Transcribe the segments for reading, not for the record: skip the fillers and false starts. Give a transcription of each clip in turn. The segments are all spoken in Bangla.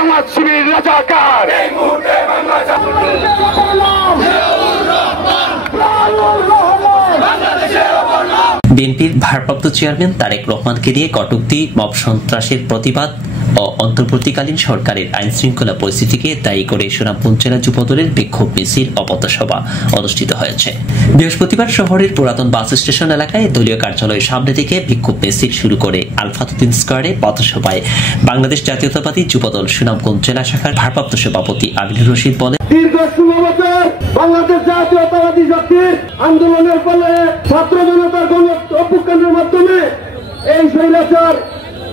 জামাত শিবির রাজাকার। বিএনপির ভারপ্রাপ্ত চেয়ারম্যান তারেক রহমানকে নিয়ে কটূক্তি, মব সন্ত্রাসের প্রতিবাদ ও অন্তর্বর্তীকালীন সরকারের আইন শৃঙ্খলা পরিস্থিতিকে দায়ী করে সুনামগঞ্জ জেলা যুবদলের বিক্ষোভ মিছিল ও পথসভা অনুষ্ঠিত হয়েছে। বৃহস্পতিবার শহরের পুরাতন বাস স্টেশন এলাকায় দলীয় কার্যালয়ের সামনে থেকে বিক্ষোভ মিছিল শুরু করে আলফাতুদ্দিন স্কয়ারে পথসভায় বাংলাদেশ জাতীয়তাবাদী যুবদল সুনামগঞ্জ জেলা শাখার ভারপ্রাপ্ত সভাপতি আমিনুর রশিদ বলেন, দীর্ঘ 16 বছর বাংলাদেশ জাতীয়তাবাদী শক্তির আন্দোলনের ফলে ছাত্র জনতার গণ অভ্যুত্থানের মাধ্যমে এই স্বৈরাচার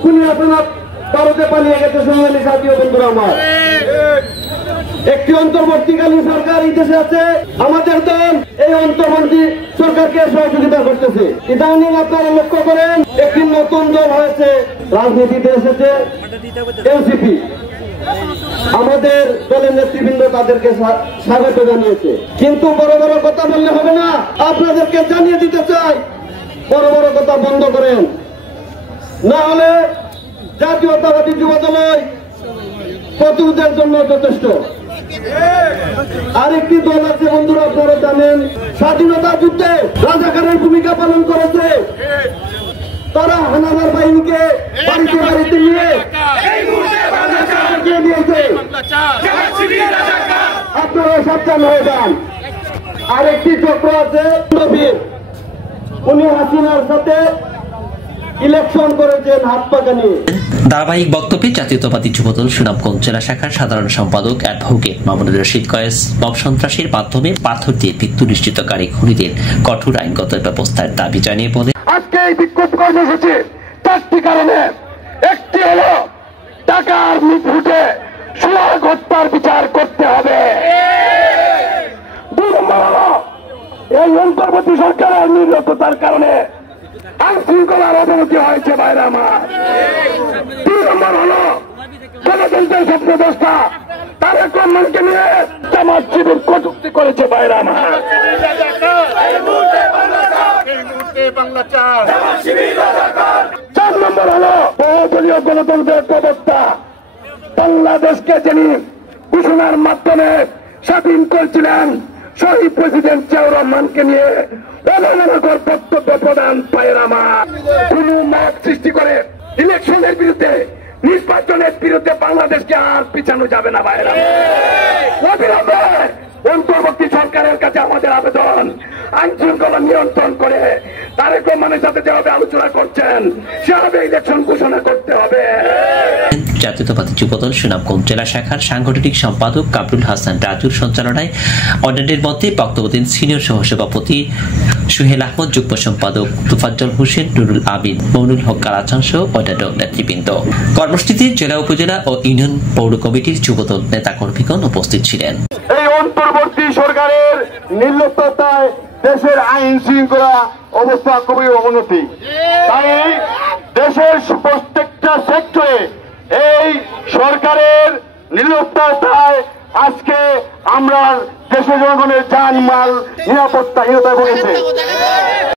খুনিয়াপনা ভারতে পালিয়ে গেছে। সোনালী জাতীয় বন্ধুরা আমার, একটি অন্তর্বর্তীকালীন সরকার এই দেশে আছে। আমাদের দল এই অন্তর্বর্তী সরকারকে সহযোগিতা করতেছে। ইদানিং আপনারা লক্ষ্য করেন একটি নতুন দল হয়েছে, রাজনীতিতে এসেছে এনসিপি। আমাদের দলের নেতৃবৃন্দ তাদেরকে স্বাগত জানিয়েছে, কিন্তু বড় বড় কথা বললে হবে না। আপনাদেরকে জানিয়ে দিতে চাই, বড় বড় কথা বন্ধ করেন, না হলে জাতীয়তাবাদী যুবদল প্রতিরোধের জন্য যথেষ্ট। আরেকটি দল আছে বন্ধুরা, আপনারা জানেন, স্বাধীনতা যুদ্ধে রাজাকারের ভূমিকা পালন করেছে। তারা হানাদার বাহিনীকে বাড়িতে বাড়িতে নিয়ে দিয়েছে। আপনারা সাবধান হয়ে যান। আরেকটি চক্র আছে, উনি হাসিনার সাথে ইলেকশন করেছেন হাত পাকা নিয়ে। ধারাবাহিক বক্তব্যে জাতীয়তাবাদী যুবদল সুনামগঞ্জ জেলা শাখার সাধারণ সম্পাদক অ্যাডভোকেট মামুনুর রশিদ কয়েস মব সন্ত্রাসের মাধ্যমে পাথর দিয়ে মৃত্যু নিশ্চিতকারী খুনিদের কঠোর আইনগত ব্যবস্থার দাবি জানিয়ে বলে, আজকে এই বিক্ষোভ কর্মসূচি 4টি কারণে। একটি হলো টাকার লুটে সোহাগ হত্যার বিচার করতে হবে। 2 নম্বর হলো এই অন্তর্বর্তী সরকারের নির্লজ্জতার কারণে আইন শৃঙ্খলার অবনতি হয়েছে বাইরে আমার। 3 নম্বর হলো গণতন্ত্রের স্বপ্নদ্রষ্টা তারেক রহমানকে নিয়ে জামাত শিবির কটূক্তি করেছে বাইরে আমার। 4 নম্বর হলো বহুদলীয় গণতন্ত্রের প্রবক্তা বাংলাদেশকে যিনি ঘোষণার মাধ্যমে স্বাধীন করেছিলেন শহীদ প্রেসিডেন্ট জিয়াউর রহমানকে নিয়ে অবমাননাকর বক্তব্য প্রদান পায়ের আমার। কোন মত সৃষ্টি করে ইলেকশনের বিরুদ্ধে, নির্বাচনের বিরুদ্ধে বাংলাদেশকে আর পিছানো যাবে না বাইরে। অবিলম্বে অন্তর্বর্তী সরকারের কাছে আমাদের আবেদন, আইন শৃঙ্খলা নিয়ন্ত্রণ করে তারেক রহমানের সাথে যেভাবে আলোচনা করছেন সেভাবে ইলেকশন ঘোষণা করতে হবে। জাতীয়তাবাদী যুবদল সুনামগঞ্জ জেলা শাখার সাংগঠনিক সম্পাদক কামরুল হাসান রাজুর সঞ্চালনায় অন্যান্যের মধ্যে বক্তব্য দেন সিনিয়র সহসভাপতি সুহেল আহমদ, যুগ্ম সম্পাদক তোফাজ্জল হোসেন, নুরুল আবিদ, মইনুল হক কালাচান সহ অন্যান্য নেতৃবৃন্দ। কর্মসূচিতে জেলা উপজেলা ও ইউনিয়ন পৌর কমিটির যুবদল নেতাকর্মীগণ উপস্থিত ছিলেন। এই অন্তর্বর্তী সরকারের নির্লিপ্ততায় দেশের আইন শৃঙ্খলা অবস্থা খুবই অবনতি। তাই দেশের প্রত্যেকটা সেক্টরে এই সরকারের নির্লিপ্ততায় আজকে আমরা দেশের জনগণের জান মাল নিরাপত্তাহীনতায় পড়েছে।